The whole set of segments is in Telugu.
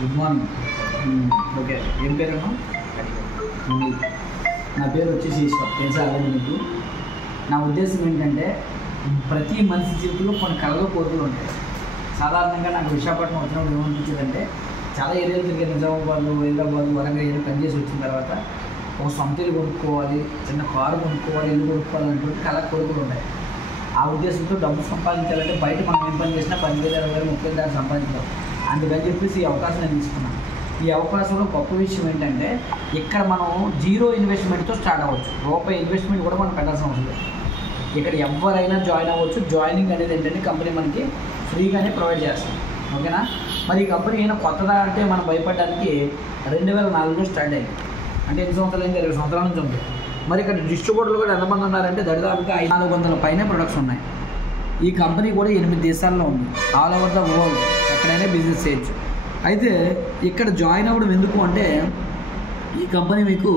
Good morning. ఓకే, ఏం పేరమ్మా? నా పేరు వచ్చేసి ఈశ్వర్. తెలుసా అలాగే మీకు? నా ఉద్దేశం ఏంటంటే ప్రతి మనిషి జీవితంలో కొన్ని కళలు కోరికలు ఉంటాయి. సాధారణంగా నాకు విశాఖపట్నం వచ్చినప్పుడు ఏమనిపించిందంటే చాలా ఏరియాలు తిరిగి నిజామాబాద్, హైదరాబాద్, వరంగల్ ఏరియా పనిచేసి వచ్చిన తర్వాత ఒక సొంత ఇల్లు కొనుక్కోవాలి, చిన్న కారు కొనుక్కోవాలి, ఇల్లు కొనుక్కోవాలి అనేటువంటి కళ కోరికలు ఉన్నాయి. ఆ ఉద్దేశంతో డబ్బు సంపాదించాలంటే బయట మనం ఏం పని చేసినా 10,000, 20,000, 30,000 సంపాదించాలి. అందుకని చెప్పేసి ఈ అవకాశం నేను తీసుకున్నాను. ఈ అవకాశంలో గొప్ప విషయం ఏంటంటే ఇక్కడ మనం జీరో ఇన్వెస్ట్మెంట్తో స్టార్ట్ అవ్వచ్చు. రూపాయి ఇన్వెస్ట్మెంట్ కూడా మనం పెట్టాల్సిన అవసరం లేదు. ఇక్కడ ఎవరైనా జాయిన్ అవ్వచ్చు. జాయినింగ్ అనేది ఏంటంటే కంపెనీ మనకి ఫ్రీగానే ప్రొవైడ్ చేస్తుంది. ఓకేనా? మరి ఈ కంపెనీ అయినా కొత్తదా అంటే మనం భయపడడానికి 2004లో స్టార్ట్ అయ్యింది. అంటే ఎన్ని సంవత్సరాలు అయింది? 20 సంవత్సరాల నుంచి ఉంది. మరి ఇక్కడ డిస్ట్రిబ్యూటర్లు కూడా ఎంతమంది ఉన్నారంటే దరిదాపుగా 400 పైన ప్రొడక్ట్స్ ఉన్నాయి. ఈ కంపెనీ కూడా 8 దేశాల్లో ఉంది. ఆల్ ఓవర్ ద వరల్డ్ ఎక్కడైనా బిజినెస్ చేయొచ్చు. అయితే ఇక్కడ జాయిన్ అవ్వడం ఎందుకు అంటే ఈ కంపెనీ మీకు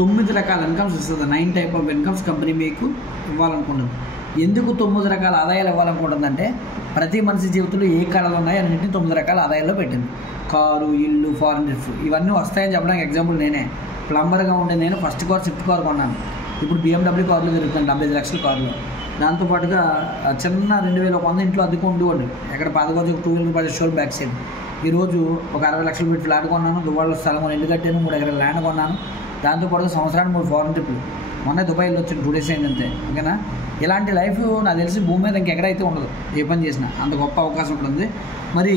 9 రకాల ఇన్కమ్స్ ఇస్తుంది. 9 టైప్ ఆఫ్ ఇన్కమ్స్ కంపెనీ మీకు ఇవ్వాలనుకుంటుంది. ఎందుకు 9 రకాల ఆదాయాలు ఇవ్వాలనుకుంటుందంటే ప్రతి మనిషి జీవితంలో ఏ కళలు ఉన్నాయో అన్నింటినీ 9 రకాల ఆదాయాల్లో పెట్టింది. కారు, ఇల్లు, ఫారెన్ ట్రిప్స్ ఇవన్నీ వస్తాయని చెప్పడానికి ఎగ్జాంపుల్ నేనే. ప్లంబర్గా ఉండే నేను ఫస్ట్ కార్ స్విఫ్ట్ కార్ కొన్నాను. ఇప్పుడు BMW కార్లు తిరుగుతాను, 75 లక్షల కార్లు. దాంతోపాటుగా చిన్న 2,100 ఇంట్లో అద్దెకు ఉండేవాడు. ఎక్కడ పాదగోజు 2 వీలర్ 10 షోల్ బ్యాక్ సైడ్. ఈరోజు ఒక 60 లక్షలు పెట్టి ఫ్లాట్ కొన్నాను. దుబాయ్లో స్థలం ఇల్లు కట్టాను. 3 ఎకరాల ల్యాండ్ కొన్నాను. దాంతోపాటుగా సంవత్సరానికి 3 ఫారెన్ ట్రిప్లు. మొన్న దుబాయ్లో వచ్చిన 2 డేస్ అయిందంతే. ఓకేనా? ఇలాంటి లైఫ్ నాకు తెలిసి భూమి మీద ఇంకెక్కడైతే ఉండదు. ఏ పని చేసినా అంత గొప్ప అవకాశం ఇక్కడ ఉంది. మరి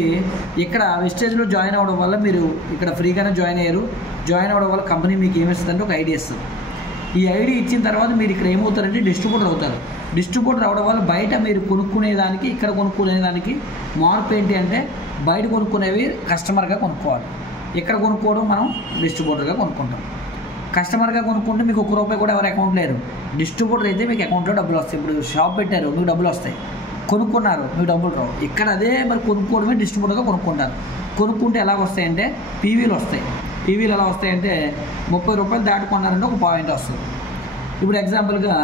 ఇక్కడ విస్టేజ్లో జాయిన్ అవ్వడం వల్ల మీరు ఇక్కడ ఫ్రీగానే జాయిన్ అయ్యారు. జాయిన్ అవ్వడం వల్ల కంపెనీ మీకు ఏమిస్తుందంటే ఒక ఐడి ఇస్తుంది. ఈ ఐడి ఇచ్చిన తర్వాత మీరు ఇక్కడ ఏమవుతారంటే డిస్ట్రిబ్యూటర్ అవుతారు. డిస్ట్రిబ్యూటర్ అవడం వల్ల బయట మీరు కొనుక్కునేదానికి ఇక్కడ కొనుక్కునేదానికి మార్పు ఏంటి అంటే బయట కొనుక్కునేవి కస్టమర్గా కొనుక్కోవాలి. ఇక్కడ కొనుక్కోవడం మనం డిస్ట్రిబ్యూటర్గా కొనుక్కుంటాం. కస్టమర్గా కొనుక్కుంటే మీకు ₹1 కూడా ఎవరు అకౌంట్ లేరు. డిస్ట్రిబ్యూటర్ అయితే మీకు అకౌంట్లో డబ్బులు వస్తాయి. ఇప్పుడు షాప్ పెట్టారు, మీకు డబ్బులు వస్తాయి. కొనుక్కున్నారు, మీకు డబ్బులు రావు. ఇక్కడ అదే మరి కొనుక్కోవడమే డిస్ట్రిబ్యూటర్గా కొనుక్కుంటారు. కొనుక్కుంటే ఎలా వస్తాయంటే పీవీలు వస్తాయి. పీవీలు ఎలా వస్తాయంటే ₹30 దాటుకున్నారంటే ఒక పాయింట్ వస్తుంది. ఇప్పుడు ఎగ్జాంపుల్గా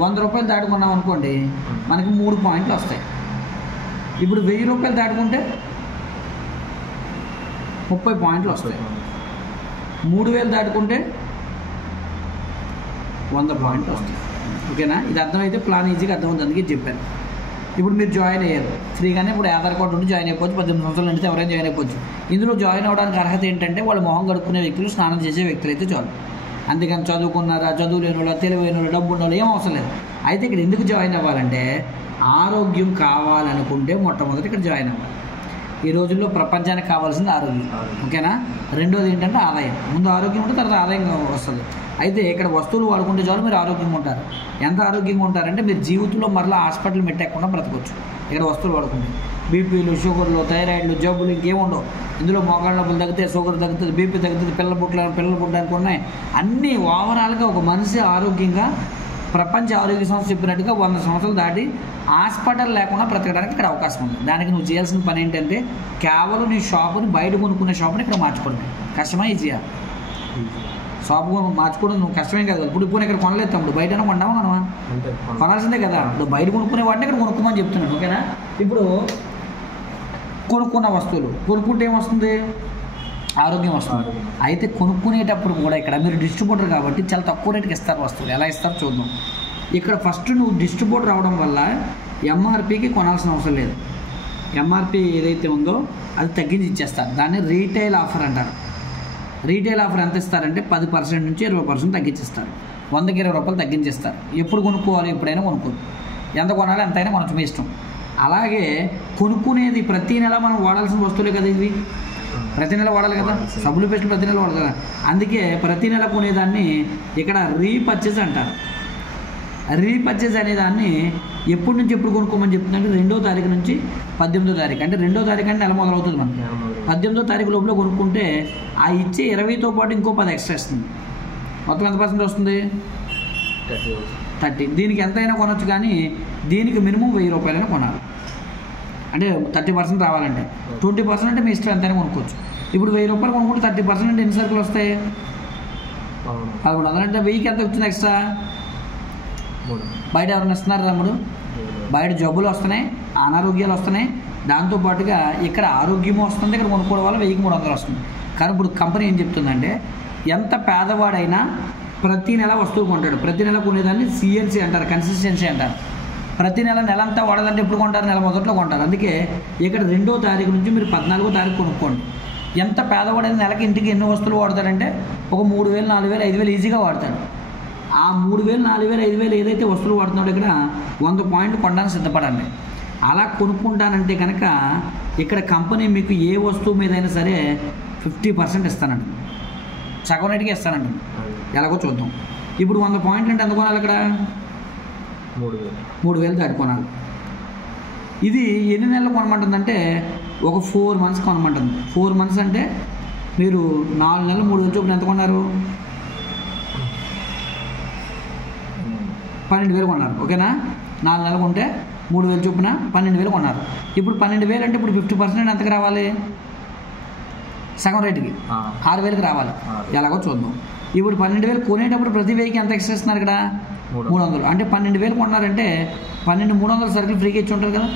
₹100 దాటుకున్నాం అనుకోండి, మనకి 3 పాయింట్లు వస్తాయి. ఇప్పుడు ₹1000 దాటుకుంటే 30 పాయింట్లు వస్తాయి. 3,000 దాటుకుంటే 100 పాయింట్లు వస్తాయి. ఓకేనా? ఇది అర్థమైతే ప్లాన్ ఈజీగా అర్థమవుతుంది. అందుకే చెప్పాను. ఇప్పుడు మీరు జాయిన్ అయ్యారు ఫ్రీగానే. ఇప్పుడు ఆధార్ కార్డు ఉండి జాయిన్ అయిపోవచ్చు. 18 సంవత్సరాల నుంచి ఎవరైనా జాయిన్ అయిపోవచ్చు. ఇందులో జాయిన్ అవ్వడానికి అర్హత ఏంటంటే వాళ్ళు మొహం కడుక్కునే వ్యక్తులు, స్నానం చేసే వ్యక్తులు అయితే చాలు. అందుకని చదువుకున్నారా, చదువు లేని వాళ్ళు, తెలివైన వాళ్ళు, డబ్బు ఉన్న వాళ్ళు ఏం అవసరం లేదు. అయితే ఇక్కడ ఎందుకు జాయిన్ అవ్వాలంటే ఆరోగ్యం కావాలనుకుంటే మొట్టమొదటి ఇక్కడ జాయిన్ అవ్వాలి. ఈ రోజుల్లో ప్రపంచానికి కావాల్సింది ఆరోగ్యం. ఓకేనా? రెండోది ఏంటంటే ఆదాయం. ముందు ఆరోగ్యం ఉంటే తర్వాత ఆదాయం వస్తుంది. అయితే ఇక్కడ వస్తువులు వాడుకుంటే చాలు మీరు ఆరోగ్యంగా ఉంటారు. ఎంత ఆరోగ్యంగా ఉంటారంటే మీరు జీవితంలో మరలా హాస్పిటల్ పెట్టకుండా బ్రతకొచ్చు. ఇక్కడ వస్తువులు వాడుకుంటే బీపీలు, షుగర్లు, థైరాయిడ్లు, జబ్బులు ఇంకేముండవు. ఇందులో మోకాళ్ళ నొప్పులు తగ్గితే, షుగర్ తగ్గుతుంది, బీపీ తగ్గుతుంది, పిల్లలు పుట్టడానికి ఉన్నాయి. అన్నీ ఓవరాల్గా ఒక మనిషి ఆరోగ్యంగా ప్రపంచ ఆరోగ్య సంస్థ చెప్పినట్టుగా 100 సంవత్సరాలు దాటి హాస్పిటల్ లేకుండా బ్రతకడానికి ఇక్కడ అవకాశం ఉంది. దానికి నువ్వు చేయాల్సిన పని ఏంటంటే కేవలం నీ షాపుని బయట కొనుక్కునే షాపుని ఇక్కడ మార్చుకోవడమే. కష్టమా ఈజీయా? షాపు మార్చుకోవడం నువ్వు కష్టమే కదా. ఇప్పుడు ఇక్కడ కొనలేదు తమ్ముడు, బయట కొన్నావా మనమా? కొనాల్సిందే కదా. ఇప్పుడు బయట కొనుక్కునే వాటిని ఇక్కడ కొనుక్కోమని చెప్తున్నాను. ఓకేనా? ఇప్పుడు కొనుక్కున్న వస్తువులు కొనుక్కుంటే ఏమొస్తుంది? ఆరోగ్యం వస్తుంది. అయితే కొనుక్కునేటప్పుడు కూడా ఇక్కడ మీరు డిస్ట్రిబ్యూటర్ కాబట్టి చాలా తక్కువ రేటుకి ఇస్తారు వస్తువులు. ఎలా ఇస్తారు చూద్దాం. ఇక్కడ ఫస్ట్ నువ్వు డిస్ట్రిబ్యూటర్ అవడం వల్ల ఎంఆర్పికి కొనాల్సిన అవసరం లేదు. ఎంఆర్పి ఏదైతే ఉందో అది తగ్గించి ఇచ్చేస్తారు. దాన్ని రీటైల్ ఆఫర్ అంటారు. రీటైల్ ఆఫర్ ఎంత ఇస్తారంటే 10% నుంచి 20% తగ్గించిస్తారు. ₹100కి ₹20 తగ్గించేస్తారు. ఎప్పుడు కొనుక్కోవాలి? ఎప్పుడైనా కొనుక్కోవాలి. ఎంత కొనాలి ఎంతైనా కొనచ్చు, మీ ఇష్టం. అలాగే కొనుక్కునేది ప్రతి నెల మనం వాడాల్సిన వస్తువులే కదా. ఇవి ప్రతి నెల వాడాలి కదా. సబ్బులు పేస్టులు ప్రతి నెల వాడాలి కదా. అందుకే ప్రతి నెల కొనేదాన్ని ఇక్కడ రీపర్చేజ్ అంటారు. రీపర్చేజ్ అనేదాన్ని ఎప్పటి నుంచి ఎప్పుడు కొనుక్కోమని చెప్తుందంటే 2వ తారీఖు నుంచి 18వ తారీఖు. అంటే 2వ తారీఖు అంటే నెల మొదలవుతుంది మనకి. 18వ తారీఖు లోపల కొనుక్కుంటే ఆ ఇచ్చే 20తో పాటు ఇంకో 10 ఎక్స్ట్రా వస్తుంది. మొత్తం ఎంత % వస్తుంది? 30. దీనికి ఎంతైనా కొనవచ్చు, కానీ దీనికి మినిమం ₹1000 కొనాలి. అంటే 30% రావాలంటే 20% అంటే మీ ఇష్టం ఎంతైనా కొనుక్కోవచ్చు. ఇప్పుడు ₹1000 కొనుక్కుంటే 30% అంటే ఎన్ని సరుకులు వస్తాయి? 1100. అంటే 1000కి ఎంత వచ్చింది ఎక్స్ట్రా? బయట ఎవరైనా ఇస్తున్నారు తమ్ముడు? బయట జబ్బులు వస్తున్నాయి, అనారోగ్యాలు వస్తున్నాయి, దాంతోపాటుగా ఇక్కడ ఆరోగ్యము వస్తుంది, ఇక్కడ కొనుక్కోవడం వల్ల 1300 వస్తుంది. కానీ ఇప్పుడు కంపెనీ ఏం చెప్తుందంటే ఎంత పేదవాడైనా ప్రతి నెల వస్తువు కొంటాడు. ప్రతి నెల కొనేదాన్ని CNC అంటారు, కన్సిస్టెన్సీ అంటారు. ప్రతి నెల అంతా వాడాలంటే ఎప్పుడు కొంటారు? నెల మొదట్లో కొంటారు. అందుకే ఇక్కడ 2వ తారీఖు నుంచి మీరు 14వ తారీఖు కొనుక్కోండి. ఎంత పేదవాడైనా నెలకి ఇంటికి ఎన్ని వస్తువులు వాడతాడంటే ఒక 3000, 4000, 5000 ఈజీగా వాడతాడు. ఆ 3000, 4000, 5000 ఏదైతే వస్తువులు వాడుతున్నాడో ఇక్కడ 100 పాయింట్లు కొనడానికి సిద్ధపడండి. అలా కొనుక్కుంటానంటే కనుక ఇక్కడ కంపెనీ మీకు ఏ వస్తువు మీదైనా సరే 50% ఇస్తానండి, సగం రేటుకి ఇస్తానండి. ఎలాగో చూద్దాం. ఇప్పుడు 100 పాయింట్లు అంటే ఎంత కొనాలి? ఇక్కడ 3000 దాటి కొనాలి. ఇది ఎన్ని నెలలు కొనమంటుందంటే ఒక 4 మంత్స్ కొనమంటుంది. 4 మంత్స్ అంటే మీరు 4 నెలలు 3000 చొప్పున ఎంత కొన్నారు? 12,000 కొన్నారు. ఓకేనా? 4 నెలలు కొంటే 3000 చొప్పున 12,000 కొన్నారు. ఇప్పుడు 12,000 అంటే ఇప్పుడు 50% ఎంతకు రావాలి? సగం రేటుకి 6,000కి రావాలి. ఎలాగో చూద్దాం. ఇప్పుడు 12,000 కొనేటప్పుడు ప్రతి వెయ్యికి ఎంత ఎక్స్ట్రా ఇస్తున్నారు? ఇక్కడ 300. అంటే 12,000 కొన్నారంటే 12,300 సరుకులు ఫ్రీగా ఇచ్చి ఉంటారు కదా.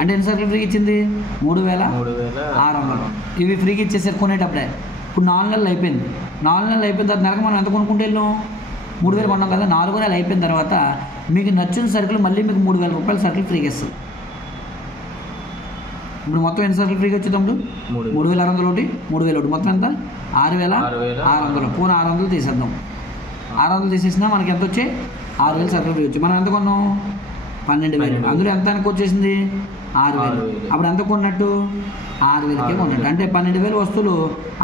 అంటే ఎన్ని సరుకులు ఫ్రీగా ఇచ్చింది? 3,600. ఇవి ఫ్రీగా ఇచ్చేసారు కొనేటప్పుడే. ఇప్పుడు 4 నెలలు అయిపోయింది. 4 నెలలు అయిపోయిన తర్వాత నెలకు మనం ఎంత కొనుక్కుంటే వెళ్ళాం? 3,000 కొన్నాం కదా. 4 నెలలు అయిపోయిన తర్వాత మీకు నచ్చిన సరుకులు మళ్ళీ మీకు 3,000 రూపాయల సరుకులు ఫ్రీగా ఇస్తుంది. ఇప్పుడు మొత్తం ఎన్ని సరుకులు ఫ్రీగా వచ్చి తమ్ముడు? 3,600 ఒకటి, 3,000 ఒకటి, మొత్తం ఎంత? 6,600. పోనీ 600 తీసేద్దాం. 600 తీసేసినా మనకి ఎంత వచ్చాయి? 6,000 సరుకులు ఫ్రీ వచ్చాయి. మనం ఎంత కొన్నాం? 12,000. అందులో ఎంత అనుకు వచ్చేసింది? 6,000. అప్పుడు ఎంత కొన్నట్టు? 6,000కే కొన్నట్టు. అంటే 12,000 వస్తువులు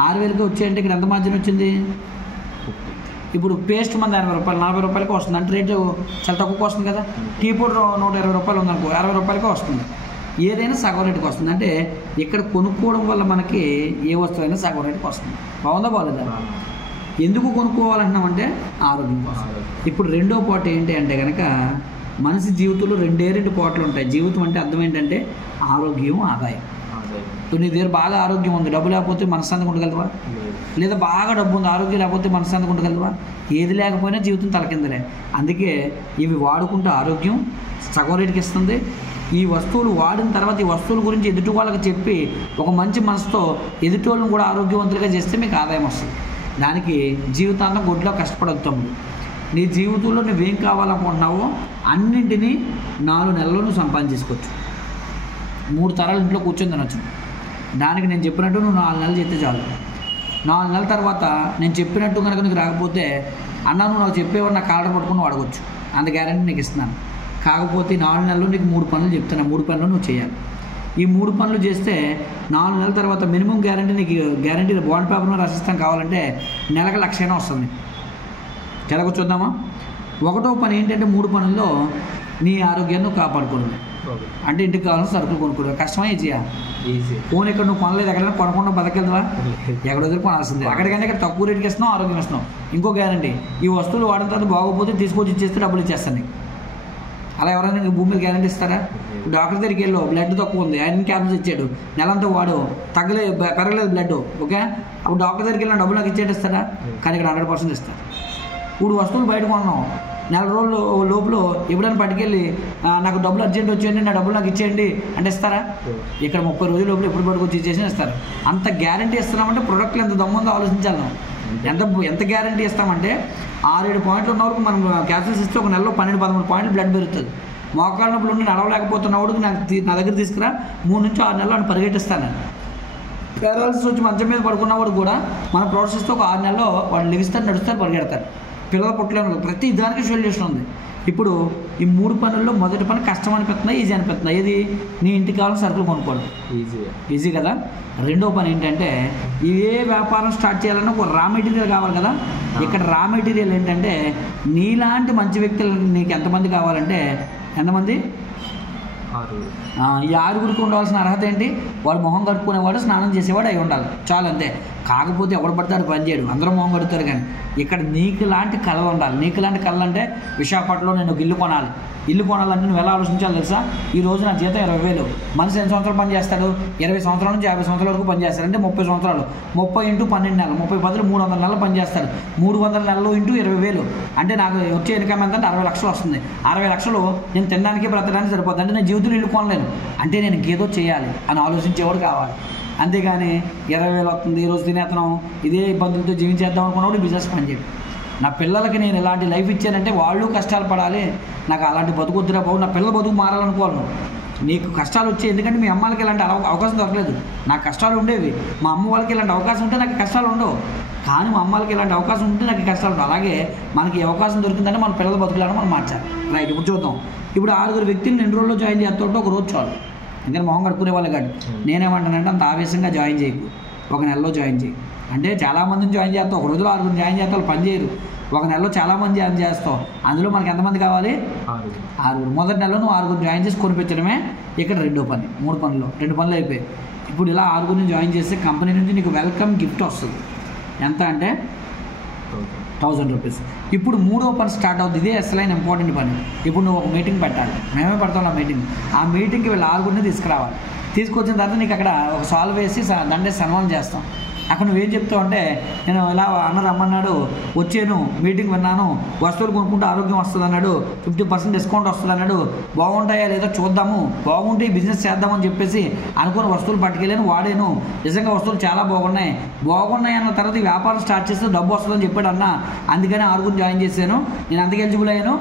6,000కే వచ్చాయంటే ఇక్కడ ఎంత మార్జిన్ వచ్చింది? ఇప్పుడు పేస్ట్ మన 80 రూపాయలు, 40 రూపాయలకి వస్తుంది. అంటే రేటు చాలా తక్కువకి వస్తుంది కదా. టీ పౌడర్ 120 రూపాయలు ఉందనుకో, 60 రూపాయలకే వస్తుంది. ఏదైనా సగం రేటుకి వస్తుంది. అంటే ఇక్కడ కొనుక్కోవడం వల్ల మనకి ఏ వస్తువు అయినా సగం రేటుకి వస్తుంది. బాగుందా బాగలేదా? ఎందుకు కొనుక్కోవాలంటున్నామంటే ఆరోగ్యం కోసం. ఇప్పుడు 2వ పార్ట్ ఏంటి అంటే కనుక మనిషి జీవితంలో 2 పార్ట్లు ఉంటాయి. జీవితం అంటే అర్థం ఏంటంటే ఆరోగ్యం, ఆదాయం. నీ దగ్గర బాగా ఆరోగ్యం ఉంది, డబ్బు లేకపోతే మనశ్శాంతిగా ఉండగలవా? లేదా బాగా డబ్బు ఉంది, ఆరోగ్యం లేకపోతే మనశ్శాంతిగా ఉండగలవా? ఏది లేకపోయినా జీవితం తలకిందలే. అందుకే ఇవి వాడుకుంటే ఆరోగ్యం సగం రేటుకి ఇస్తుంది. ఈ వస్తువులు వాడిన తర్వాత ఈ వస్తువుల గురించి ఎదుటి వాళ్ళకి చెప్పి ఒక మంచి మనసుతో ఎదుటి వాళ్ళని కూడా ఆరోగ్యవంతులుగా చేస్తే మీకు ఆదాయం వస్తుంది. దానికి జీవితాంతం గొడ్లో కష్టపడొద్దాము. నీ జీవితంలో నువ్వేం కావాలనుకుంటున్నావో అన్నింటినీ 4 నెలల్లో నువ్వు సంపాదించుకోవచ్చు. 3 తరాలు ఇంట్లో కూర్చొని తినొచ్చు. దానికి నేను చెప్పినట్టు నువ్వు 4 నెలలు చేస్తే చాలు. 4 నెలల తర్వాత నేను చెప్పినట్టు కనుక నీకు రాకపోతే అన్న నువ్వు నాకు చెప్పేవాడు నా కాలర్ పట్టుకుని వాడుకోవచ్చు, అంత గ్యారెంటీ నీకు ఇస్తున్నాను. కాకపోతే 4 నెలల్లో నీకు 3 పనులు చెప్తాను. 3 పనులు నువ్వు చేయాలి. ఈ 3 పనులు చేస్తే 4 నెలల తర్వాత మినిమం గ్యారెంటీ నీకు గ్యారెంటీ బాండ్ పేపర్ మీద రాసిస్తాం. కావాలంటే నెలకు 1,00,000 వస్తుంది. ఎలాగో చూద్దామా? 1వ పని ఏంటంటే 3 పనుల్లో నీ ఆరోగ్యాన్ని కాపాడుకోవడం. అంటే ఇంటికి కావాల్సిన సరుకులు కొనుక్కోవడం. కష్టమా ఈజీయా? ఫోన్ ఇక్కడ నువ్వు కొనలేదు, ఎక్కడైనా కొనకుండా బతకెళ్తావా? ఎక్కడ వదిలి కొనాల్సిందే. అక్కడికైనా ఇక్కడ తక్కువ రేటుకి ఇస్తున్నావు, ఆరోగ్యం ఇస్తున్నావు. ఇంకో గ్యారెంటీ, ఈ వస్తువులు వాడిన తర్వాత బాగోపోతే తీసుకొచ్చి ఇచ్చేస్తే డబ్బులు ఇచ్చేస్తాను నీకు. అలా ఎవరైనా నీకు భూమి మీద గ్యారెంటీ ఇస్తారా? డాక్టర్ దగ్గరికి వెళ్ళావు, బ్లడ్ తక్కువ ఉంది, ఐరన్ క్యాప్స్ ఇచ్చాడు, నెలంతా వాడు, పెరగలేదు బ్లడ్, ఓకే, అప్పుడు డాక్టర్ దగ్గరికి వెళ్ళిన డబ్బులు నాకు ఇచ్చేటి ఇస్తారా? కానీ ఇక్కడ 100% ఇస్తారు. ఇప్పుడు వస్తువులు బయట కొన్నాం, నెల రోజులు లోపల ఎప్పుడైనా పట్టుకెళ్ళి నాకు డబ్బులు అర్జెంట్ వచ్చేయండి, నా డబ్బులు నాకు ఇచ్చేయండి అంటే ఇస్తారా? ఇక్కడ 30 రోజుల లోపల ఎప్పుడు పట్టుకొచ్చి ఇచ్చేసి ఇస్తారు. అంత గ్యారెంటీ ఇస్తున్నామంటే ప్రొడక్ట్లు ఎంత దమ్ముందో ఆలోచించాలి. ఎంత గ్యారెంటీ ఇస్తామంటే 6-7 పాయింట్లు ఉన్న వరకు మనం క్యాప్సూల్స్ ఇస్తే ఒక నెలలో 12-13 పాయింట్లు బ్లడ్ పెరుగుతుంది. మోకాళ్ళ నొప్పులు ఉండి నడవలేకపోతున్నవాడికి నా దగ్గర తీసుకురా, 3 నుంచి 6 నెలలు అని పరిగెట్టిస్తాను నేను. పేరాలసిస్ వచ్చి మంచం మీద పడుకున్నవాడు కూడా మనం ప్రోత్సహిస్తే ఒక 6 నెలల్లో వాళ్ళు లెగిస్తారు, నడుస్తారు, పరిగెడతారు. పిల్లల పుట్టలేను ప్రతి దానికి సొల్యూషన్ ఉంది. ఇప్పుడు ఈ 3 పనుల్లో మొదటి పని కష్టం అనిపిస్తుందా, ఈజీ అనిపిస్తుందా? ఏది? నీ ఇంటికి కావాల్సిన సరుకులు కొనుక్కోవడం ఈజీ కదా. 2వ పని ఏంటంటే ఏ వ్యాపారం స్టార్ట్ చేయాలన్నా ఒక రా మెటీరియల్ కావాలి కదా. ఇక్కడ రా మెటీరియల్ ఏంటంటే నీలాంటి మంచి వ్యక్తులు నీకు ఎంతమంది కావాలంటే ఎంతమంది? ఈ 6గురికి ఉండవలసిన అర్హత ఏంటి? వాడు మొహం కడుక్కునేవాడు, స్నానం చేసేవాడు అయి ఉండాలి, చాలు అంతే. కాకపోతే ఎవడు పడతాడు పని చేయడు, అందరూ మొహం కడుగుతారు. కానీ ఇక్కడ నీకు లాంటి కళలు ఉండాలి. నీకు లాంటి కళలు అంటే విశాఖపట్నంలో నేను ఒక ఇల్లు కొనాలి, ఇల్లు కొనాలంటే నువ్వు ఎలా ఆలోచించాలి తెలుసా? ఈ రోజు నా జీతం 20,000. మనిషి ఎన్ని సంవత్సరాలు పని చేస్తాడు? 20 సంవత్సరాల నుంచి 50 సంవత్సరాల వరకు పని చేస్తాడు. అంటే 30 సంవత్సరాలు. 30 × 12 నెలలు, 30 బదులు 300 నెలలు పని చేస్తాడు. 300 నెలలు × 20,000 అంటే నాకు వచ్చే ఇన్కమ్ ఎంత అంటే 60 లక్షలు వస్తుంది. 60 లక్షలు నేను తినడానికి బ్రతకడానికి సరిపోతుంది. అంటే నేను జీవితంలో ఇల్లు కొనలేను. అంటే నేను ఇంకేదో చేయాలి అని ఆలోచించేవాడు కావాలి. అంతేగాని 20,000 వస్తుంది, ఈరోజు తినేతనం, ఇదే ఇబ్బందులతో జీవించేద్దాం అనుకున్నప్పుడు బిజినెస్ పని చేయడు. నా పిల్లలకి నేను ఎలాంటి లైఫ్ ఇచ్చానంటే వాళ్ళు కష్టాలు పడాలి, నాకు అలాంటి బతుకుద్దురా బాబు, నా పిల్లల బతుకు మారాలనుకోవాలి. నీకు కష్టాలు వచ్చాయి ఎందుకంటే మీ అమ్మ వాళ్ళకి ఇలాంటి అవకాశం దొరకలేదు. నాకు కష్టాలు ఉండేవి, మా అమ్మ వాళ్ళకి ఇలాంటి అవకాశం ఉంటే నాకు కష్టాలు ఉండవు. కానీ మా అమ్మ వాళ్ళకి ఇలాంటి అవకాశం ఉంటే నాకు కష్టాలు ఉండవు. అలాగే మనకి అవకాశం దొరికిందంటే మన పిల్లల బతుకులను మనం మార్చాలి. రైట్, ఇప్పుడు చూద్దాం. ఇప్పుడు 6 వ్యక్తులను 2 రోజుల్లో జాయిన్ చేస్తుంటే ఒక రోజు చాలు. ఎందుకంటే మొహం కడుక్కునే వాళ్ళు కాదు. నేనేమంటానంటే అంత ఆవేశంగా జాయిన్ చేయకు, 1 నెలలో జాయిన్ చేయి. అంటే చాలామందిని జాయిన్ చేస్తావు, ఒక రోజులో 6 జాయిన్ చేస్తావు, పని చేయరు. 1 నెలలో చాలామంది జాయిన్ చేస్తావు, అందులో మనకి ఎంతమంది కావాలి? 6. మొదటి నెలలో నువ్వు 6 జాయిన్ చేసి కొనిపించడమే ఇక్కడ రెండో పని. 3 పనులు, 2 పనులు అయిపోయాయి. ఇప్పుడు ఇలా 6 జాయిన్ చేస్తే కంపెనీ నుంచి నీకు వెల్కమ్ గిఫ్ట్ వస్తుంది. ఎంత అంటే 1000 రూపీస్. ఇప్పుడు 3వ పని స్టార్ట్ అవుతుంది. ఇదే అసలైన ఇంపార్టెంట్ పని. ఇప్పుడు నువ్వు ఒక మీటింగ్ పెట్టాలి. మేమే పెడతాం ఆ మీటింగ్. ఆ మీటింగ్కి వీళ్ళు 6 తీసుకురావాలి. తీసుకొచ్చిన తర్వాత నీకు అక్కడ ఒక సాల్వ్ వేసి దండే సన్మానం చేస్తాం. అక్కడ నువ్వేం చెప్తావు అంటే, నేను ఇలా అన్న రమ్మన్నాడు, వచ్చాను, మీటింగ్ విన్నాను, వస్తువులు కొనుక్కుంటే ఆరోగ్యం వస్తుంది అన్నాడు, 50% డిస్కౌంట్ వస్తుంది అన్నాడు, బాగుంటాయా లేదో చూద్దాము, బాగుంటే బిజినెస్ చేద్దామని చెప్పేసి అనుకున్న వస్తువులు పట్టుకెళ్ళాను, వాడాను, నిజంగా వస్తువులు చాలా బాగున్నాయి అన్న తర్వాత ఈ వ్యాపారం స్టార్ట్ చేస్తే డబ్బు వస్తుందని చెప్పాడు అన్న. అందుకని 6 జాయిన్ చేశాను, నేను అంతకు ఎలిజిబుల్ అయ్యాను,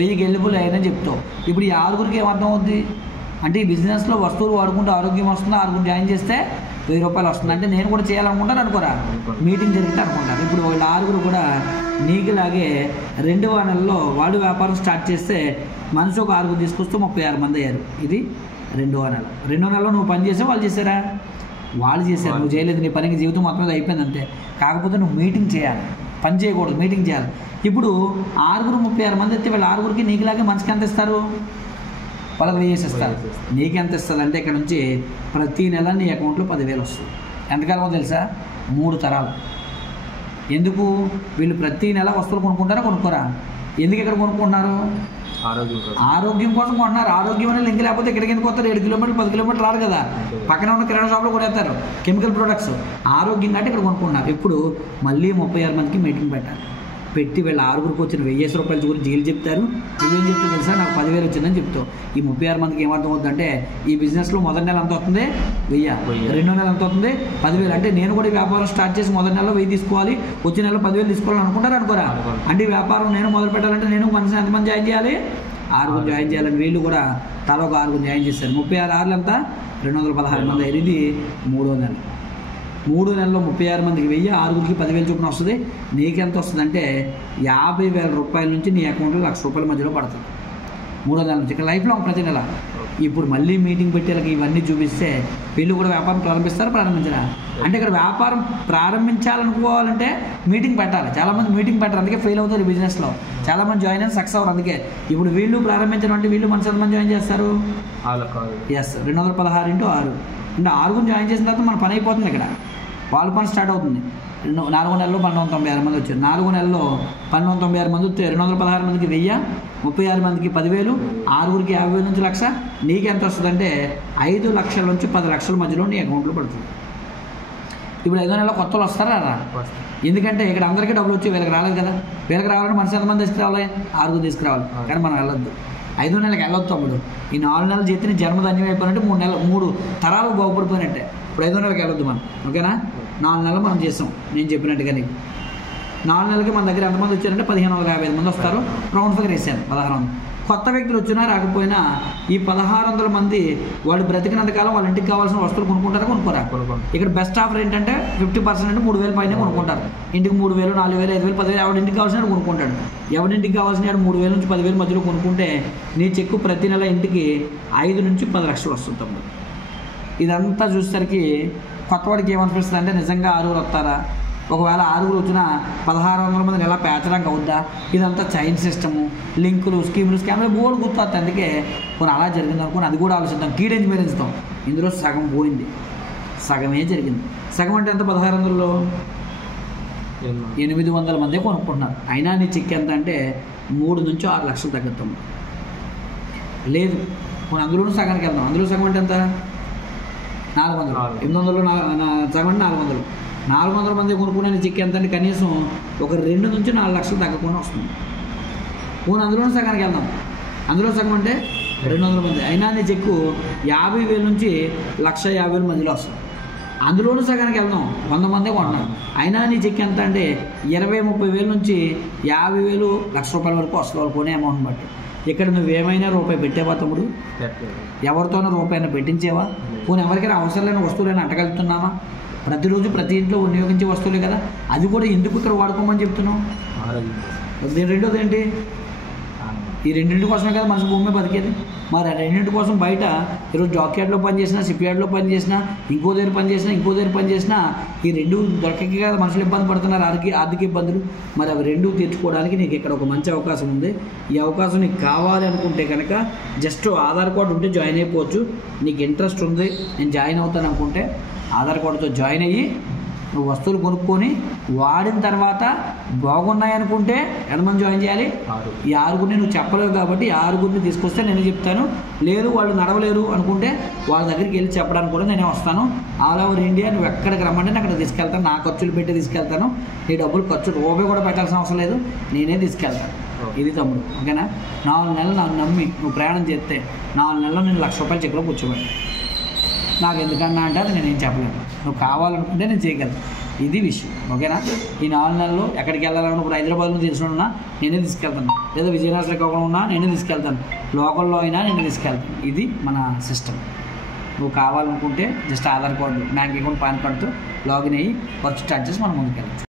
1000కి ఎలిజిబుల్ అయ్యానని చెప్తావు. ఇప్పుడు ఈ 6కి ఏమర్థం అవుద్ది అంటే, ఈ బిజినెస్లో వస్తువులు వాడుకుంటే ఆరోగ్యం వస్తుంది, 6 జాయిన్ చేస్తే 1000 రూపాయలు వస్తుంది. అంటే నేను కూడా చేయాలనుకుంటాను అనుకోరా, మీటింగ్ జరిగితే అనుకుంటాను. ఇప్పుడు వీళ్ళ 6 కూడా నీకులాగే 2వ నెలలో వాళ్ళు వ్యాపారం స్టార్ట్ చేస్తే మనిషి ఒక 6 తీసుకొస్తూ 36 మంది అయ్యారు. ఇది 2వ నెల. 2వ నెలలో నువ్వు పని చేసావు, వాళ్ళు చేశారా? వాళ్ళు చేశారు, నువ్వు చేయలేదు. నీ పనికి జీవితం మొత్తం మీద అయిపోయింది అంతే. కాకపోతే నువ్వు మీటింగ్ చేయాలి, పని చేయకూడదు, మీటింగ్ చేయాలి. ఇప్పుడు 6 36 మంది అయితే వీళ్ళ 6కి నీకులాగే మనిషికి ఎంత ఇస్తారు? వాళ్ళకి 1000 ఇస్తారు. నీకెంత ఇస్తుంది అంటే ఇక్కడ నుంచి ప్రతి నెల నీ అకౌంట్లో 10,000 వస్తుంది. ఎంతకాలమో తెలుసా? 3 తరాలు. ఎందుకు? వీళ్ళు ప్రతి నెల వస్తువులు కొనుక్కుంటారా కొనుక్కోరా? ఎందుకు ఇక్కడ కొనుక్కుంటున్నారు? ఆరోగ్యం కోసం కొంటున్నారు. ఆరోగ్యం అనే లింక్ లేకపోతే ఇక్కడికి ఎందుకు వస్తారు? 7 కిలోమీటర్లు 10 కిలోమీటర్లు రారు కదా. పక్కన ఉన్న కిరాణా షాప్లో కూడా వేస్తారు కెమికల్ ప్రొడక్ట్స్. ఆరోగ్యం అంటే ఇక్కడ కొనుక్కుంటున్నారు. ఇప్పుడు మళ్ళీ 36 మందికి మీటింగ్ పెట్టాలి. పెట్టి వీళ్ళ 6 వచ్చిన 1000 రూపాయల గురించి జీలు చెప్తారు. నువ్వేం చెప్తావు తెలుసా? నాకు 10,000 వచ్చిందని చెప్తావు. ఈ 36 మందికి ఏమర్థం అవుతుందంటే, ఈ బిజినెస్లో మొదటి నెల ఎంత అవుతుంది? 1000. 2వ నెల ఎంత అవుతుంది? 10,000. అంటే నేను కూడా ఈ వ్యాపారం స్టార్ట్ చేసి మొదటి నెలలో 1000 తీసుకోవాలి, వచ్చే నెలలో 10,000 తీసుకోవాలని అనుకుంటారు అనుకోరా? అంటే ఈ వ్యాపారం నేను మొదలు పెట్టాలంటే నేను మనిషిని ఎంతమంది జాయిన్ చేయాలి? 6 జాయిన్ చేయాలని వీళ్ళు కూడా తల ఒక 6 జాయిన్ చేశారు. 36 ఎంత? 216 మంది అయ్యారు. ఇది 3వ నెల. 3 నెలల్లో 36 మందికి 1000, 6కి 10,000 చొప్పున వస్తుంది. నీకెంత వస్తుంది అంటే 50,000 రూపాయల నుంచి నీ అకౌంట్లో 1,00,000 రూపాయల మధ్యలో పడుతుంది 3వ నెల నుంచి. ఇక్కడ లైఫ్ లాంగ్ ప్రతి నెల. ఇప్పుడు మళ్ళీ మీటింగ్ పెట్టేళ్ళకి ఇవన్నీ చూపిస్తే వీళ్ళు కూడా వ్యాపారం ప్రారంభించరా? అంటే ఇక్కడ వ్యాపారం ప్రారంభించాలనుకోవాలంటే మీటింగ్ పెట్టాలి. చాలామంది మీటింగ్ పెట్టారు, అందుకే ఫెయిల్ అవుతారు బిజినెస్లో. చాలామంది జాయిన్ అయిన సక్సెస్ అవ్వరు. అందుకే ఇప్పుడు వీళ్ళు ప్రారంభించడం అంటే వీళ్ళు మంచి మంది జాయిన్ చేస్తారు. ఎస్, 216 × 6 అంటే 6 జాయిన్ చేసిన తర్వాత మన పని అయిపోతుంది. ఇక్కడ వాళ్ళ పని స్టార్ట్ అవుతుంది. 4వ నెలలో 1296 మంది వచ్చారు. 4వ నెలలో 1296 మంది వస్తే 216 మందికి 1000, 36 మందికి 10,000, 6కి 50,000 నుంచి 1,00,000. నీకు ఎంత వస్తుందంటే 5 లక్షల నుంచి 10 లక్షల మధ్యలో నీ అకౌంట్లో పడుతుంది. ఇప్పుడు 5వ నెలలో కొత్త వాళ్ళు వస్తారా? ఎందుకంటే ఇక్కడ అందరికీ డబ్బులు వచ్చి వీళ్ళకి రాలేదు కదా. వీళ్ళకి రావాలంటే మనిషి ఎంతమంది తీసుకురావాలి? 6 తీసుకురావాలి. కానీ మనం వెళ్ళొద్దు. 5వ నెలకి వెళ్ళొద్దు తమ్ముడు. ఈ 4 నెలలు చేతిని జన్మధన్యం అయిపోయినట్టే, 3 తరాలు బాగుపడిపోయినట్టే. ఇప్పుడు 5వ నెలకి వెళ్ళొద్దు మనం, ఓకేనా? 4 నెలలు మనం చేసాం నేను చెప్పినట్టుగా. నీకు 4 నెలలకి మన దగ్గర ఎంతమంది వచ్చారంటే 1555 మంది వస్తారు. రౌండ్ ఫిగర్ వేసాను 1600. కొత్త వ్యక్తులు వచ్చినా రాకపోయినా ఈ 1600 మంది వాళ్ళు బ్రతికినంతకాలం వాళ్ళ ఇంటికి కావాల్సిన వస్తువులు కొనుక్కుంటారా కొనుక్కోరా? ఇక్కడ బెస్ట్ ఆఫర్ ఏంటంటే 50% అంటే 3,000 పైన కొనుక్కుంటారు. ఇంటికి 3,000, 4,000, 5,000, 10,000 ఎవరి ఇంటికి కావాల్సిన కొనుక్కుంటాడు. ఎవరింటికి కావాల్సిన 3,000 నుంచి 10,000 మధ్యలో కొనుక్కుంటే నీ చెక్కు ప్రతి నెల ఇంటికి 5 నుంచి 10 లక్షలు వస్తుంది. ఇదంతా చూసేసరికి కొత్తవాడికి ఏమనిపిస్తుంది అంటే, నిజంగా 6 వస్తారా? ఒకవేళ 6 వచ్చిన 1,600 మందిని ఎలా పేర్చడానికి అవుద్దా? ఇదంతా చైన్ సిస్టము, లింకులు, స్కామ్లు బోర్డు గుర్తొస్తాయి. అందుకే కొన్ని అలా జరిగింది అనుకోని అది కూడా ఆలోచిద్దాం. కీడెంజ్ మేరేస్తాం. ఇందులో సగం పోయింది, సగమే జరిగింది. సగం అంటే ఎంత? 1,600లో 800 మందే కొనుక్కుంటున్నారు. అయినా నీ చెక్ ఎంత అంటే 3 నుంచి 6 లక్షలు తగ్గుతాం. లేదు. కొన్ని అందులోనూ సగానికి వెళ్దాం. అందులో సగం అంటే ఎంత? 400. 800 సగం అంటే 400. 400 మంది కొనుక్కునే చెక్ ఎంత అంటే కనీసం ఒక 2 నుంచి 4 లక్షలు తగ్గకుండా వస్తుంది. పోనీ అందులోనూ సగానికి వెళ్దాం. అందులో సగం అంటే 200 మంది అయినా నీ చెక్కు 50,000 నుంచి 1,50,000 మధ్యలో వస్తుంది. అందులోనూ సగానికి వెళ్దాం. 100 మందే కొంటున్నాం. అయినా నీ చెక్ ఎంత అంటే 20-30,000 నుంచి 50,000 ₹1,00,000 వరకు వస్తుంది వాళ్ళు కొనే అమౌంట్ బట్టి. ఇక్కడ నువ్వేమైనా రూపాయి పెట్టేవా తమ్ముడు? ఎవరితోనో రూపాయినా పెట్టించేవా? పోనీ ఎవరికైనా అవసరం లేని వస్తువులైనా అంటగలుగుతున్నామా? ప్రతిరోజు ప్రతి ఇంట్లో వినియోగించే వస్తువులే కదా. అది కూడా ఎందుకు ఇక్కడ వాడుకోమని చెప్తున్నావు? రెండోది ఏంటి? ఈ రెండింటి కోసమే కదా మనిషి భూమి బతికేది. మరి ఆ రెండింటి కోసం బయట ఈరోజు జాక్యార్డ్లో పనిచేసినా, షిప్యార్డ్లో పనిచేసినా, ఇంకో దగ్గర పనిచేసినా ఈ రెండు దొరకకే కదా మనుషులు ఇబ్బంది పడుతున్నారు, ఆర్థిక ఇబ్బందులు. మరి అవి రెండు తీర్చుకోవడానికి నీకు ఇక్కడ ఒక మంచి అవకాశం ఉంది. ఈ అవకాశం నీకు కావాలి అనుకుంటే కనుక జస్ట్ ఆధార్ కార్డు ఉంటే జాయిన్ అయిపోవచ్చు. నీకు ఇంట్రెస్ట్ ఉంది, నేను జాయిన్ అవుతాను అనుకుంటే ఆధార్ కార్డుతో జాయిన్ అయ్యి నువ్వు వస్తువులు కొనుక్కొని వాడిన తర్వాత బాగున్నాయి అనుకుంటే ఎంతమంది జాయిన్ చేయాలి? ఈ 6గురిని నువ్వు చెప్పలేవు కాబట్టి 6గురిని తీసుకొస్తే నేను చెప్తాను. లేదు వాళ్ళు నడవలేరు అనుకుంటే వాళ్ళ దగ్గరికి వెళ్ళి చెప్పడానికి కూడా నేనే వస్తాను. ఆల్ ఓవర్ ఇండియా నువ్వు ఎక్కడికి రమ్మంటే నేను అక్కడ తీసుకెళ్తాను. నా ఖర్చులు పెట్టి తీసుకెళ్తాను. నీ డబ్బులు రూపాయి కూడా పెట్టాల్సిన అవసరం లేదు, నేనే తీసుకెళ్తాను. ఇది తమ్ముడు, ఓకేనా? 4 నెలలు నన్ను నమ్మి నువ్వు ప్రయాణం చేస్తే 4 నెలల్లో నేను ₹1,00,000 చెక్కులో కూర్చోబెట్టాను. నాకు ఎందుకన్నా అంటే అది నేనేం చెప్పలేను. నువ్వు కావాలనుకుంటే నేను చేయగలను. ఇది విషయం, ఓకేనా? ఈ 4 నెలల్లో ఎక్కడికి వెళ్ళాలని ఇప్పుడు హైదరాబాద్లో తీసుకున్నా నేనే తీసుకెళ్తాను, లేదా విజయనగరం శ్రీకాకుళం ఉన్నా నేనే తీసుకెళ్తాను, లోకల్లో అయినా నేను తీసుకెళ్తాను. ఇది మన సిస్టమ్. నువ్వు కావాలనుకుంటే just Aadhaar card, bank account, pan కార్డుతో లాగిన్ అయ్యి వర్క్ స్టార్ట్ చేసి మనం ముందుకెళ్ళచ్చు.